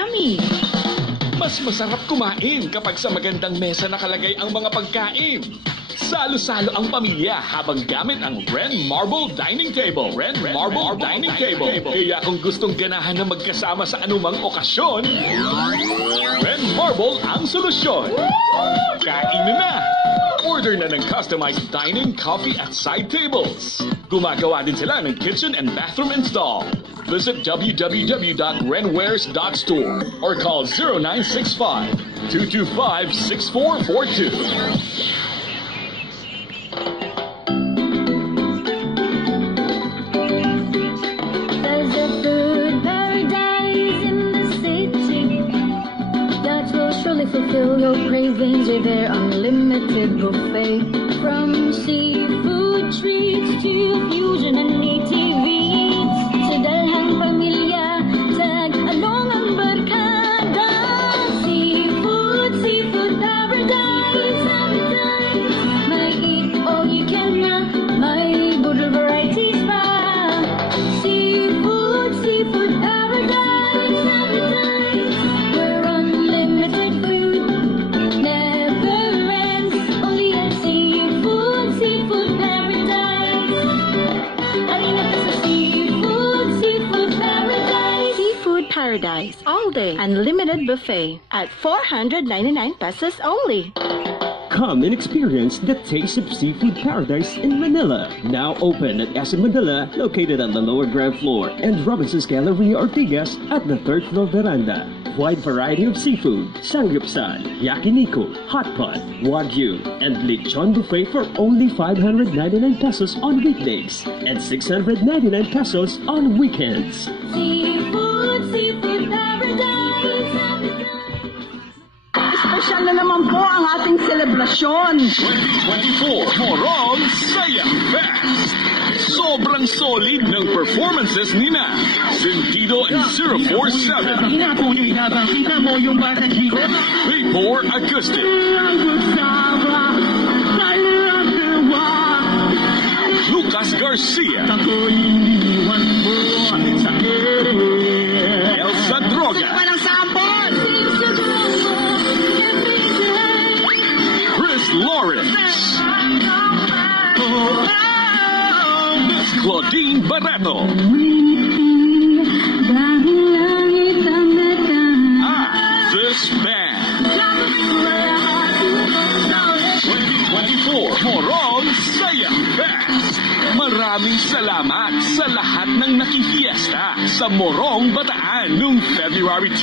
yummy. Mas masarap kumain kapag sa magandang mesa nakalagay ang mga pagkain. Salo-salo ang pamilya habang gamit ang Ren Marble Dining Table. Ren Marble Dining Table. Kaya kung gustong ganahan na magkasama sa anumang okasyon, Ren Marble ang solusyon. Kain na! Order na ng customized dining, coffee at side tables. Gumagawa din sila ng kitchen and bathroom install. Visit www.renwares.store or call 0965-225-6442. Fulfill your cravings with their unlimited buffet. From seafood treats to fusion and native eats. Sa dalhang pamilya, tag anong ang barkada. Seafood paradise. May eat all you can na, may budol varieties pa. Seafood paradise. We're unlimited food. Paradise all day unlimited buffet at 499 pesos only. Come and experience the taste of Seafood Paradise in Manila. Now open at SM Manila, located on the lower ground floor, and Robinson's Galleria Ortigas at the third floor veranda. Wide variety of seafood, samgyeopsal, yakiniku, hot pot, wagyu, and lechon buffet for only 599 pesos on weekdays and 699 pesos on weekends. Seafood Paradise. Espesyal na naman po ang ating selebrasyon. 2024 Morong Saya Fest. Sobrang solid ng performances nina Sentido and 047. Vapor Acoustic. Lucas Garcia. Elsa Droga. Chris Lawrence. Claudine Barreto. This band. 2024 Morong Saya Fest. Maraming salamat sa lahat ng nakifiesta sa Morong Bataan noong February 2.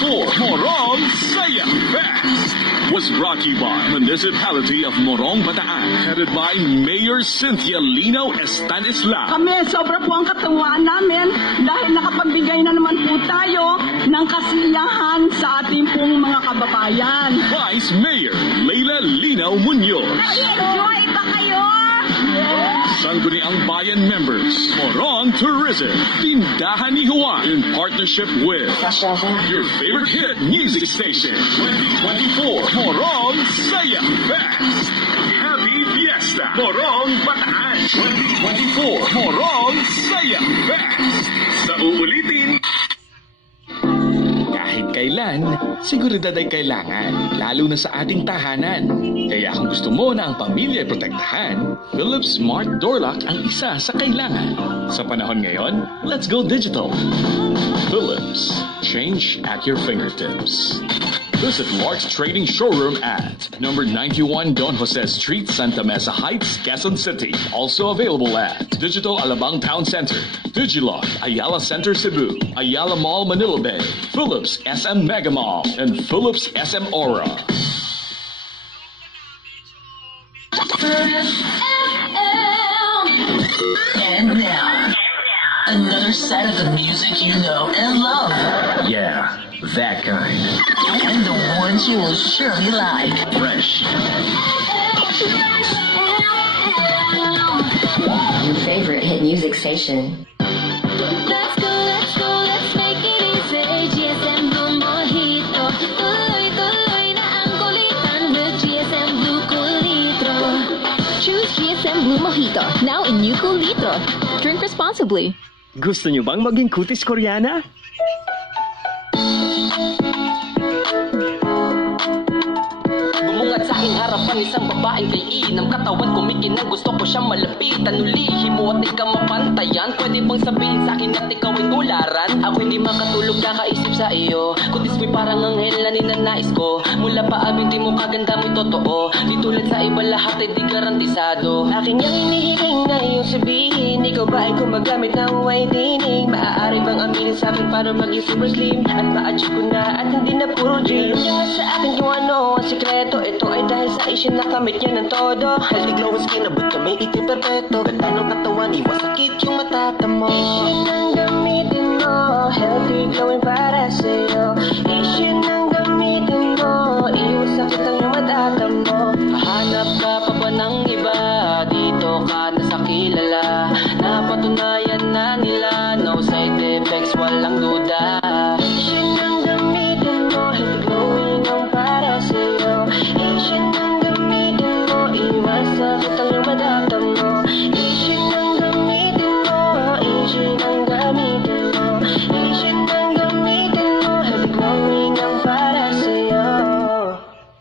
2024 Morong Saya Fest was brought to you by Municipality of Morong Bataan, headed by Mayor Cynthia Lino Estanisla. Kami, sobra po ang katawaan namin dahil nakapagbigay na naman po tayo ng kasiyahan sa ating pong mga kababayan. Vice Mayor Leila Lino Muñoz. Enjoy ba kayo? Sangguniang Bayan members, Morong Tourism, Tindahan ni Juan, in partnership with your favorite hit music station, 2024 Morong Saya Fest. Happy Fiesta, Morong Bataan, 2024 Morong Saya Fest. Sa uulitin, kahit kailan, seguridad ay kailangan, lalo na sa ating tahanan. Kaya kung gusto mo na ang pamilya ay protektahan, Philips Smart Door Lock ang isa sa kailangan. Sa panahon ngayon, let's go digital. Philips, change at your fingertips. Visit Lark's Trading Showroom at number 91 Don Jose Street, Santa Mesa Heights, Quezon City. Also available at Digital Alabang Town Center, Digilog, Ayala Center Cebu, Ayala Mall Manila Bay, Philips SM Mega Mall, and Philips SM Aura. And now, another set of the music you know and love. Yeah, that kind. And the ones you will surely like. Fresh. Your favorite hit music station. Let's go, let's make it easy. GSM Blue Mojito. Tuloy na ang kulitan with GSM Blue Kulitro. Choose GSM Blue Mojito, now in new Kulitro. Drink responsibly. Gusto nyo bang maging kutis Koreana? Bumungat sa aking harapan isang babaeng kay inam. Katawan kumikinang gusto ko siyang malapitan. Ulihin mo at di ka mapantayan. Pwede bang sabihin sa akin at ikaw ay tularan? Ako hindi makatulog kakaisip sa iyo. Kutis mo'y parang anghel na ninanais ko. Mula pa abing di mo kaganda mo'y totoo. Di tulad sa iba lahat ay di garantisado. Akin niyang hinihiling na iyong sabihin. Ikaw ba ay gumagamit ng whitening? Maaari bang aminin sa akin para maging super slim? At ma-achieve ko na at hindi na puro dream. Alam niya nga sa akin kung ano ang sikreto. Ito ay dahil sa isip nakamit niya ng todo. Healthy glowing skin, abot kamay itim perpeto. Ganda ng katawan, iwas sakit yung matatamo. Isip ang gamitin mo, healthy glowing para sa'yo. Isip ang gamitin mo, iwas sakit ang yung matatamo. Hanap ka pa ba ng iba? Dito ka na sa kilala. Napatunayan na nila, no side effects, walang duda. Isip ang gamitin mo, healthy glowing ang para sa'yo. Isip ang gamitin mo, iwas sakit ang yung matatamo. Isip ang gamitin mo, isip ang gamitin mo. Isip ang gamitin mo, healthy glowing ang para sa'yo.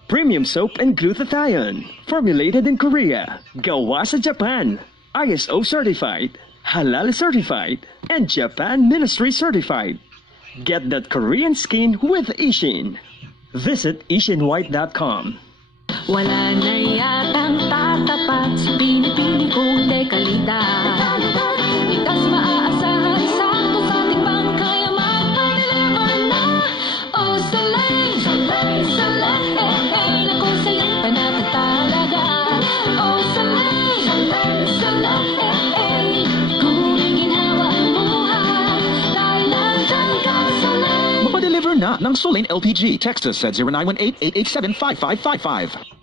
Premium soap and glutathione, formulated in Korea, gawa sa Japan, ISO certified, halal certified, and Japan Ministry certified. Get that Korean skin with Ishin. Visit ishinwhite.com. Wala na yatang tatapat sa pinipili kong dekalidad. Itas maaasahan, sakto sa timbang, kaya magpa-deliver na. Oh, Soleil, Soleil, Soleil, naku sa'yo'y panatag talaga. Oh, Soleil, Soleil, Soleil, kung may ginhawa ang buhay, dahil nandyan ka, Soleil. Mapadeliver na ng Soleil LPG. Text us at 0918-887-5555.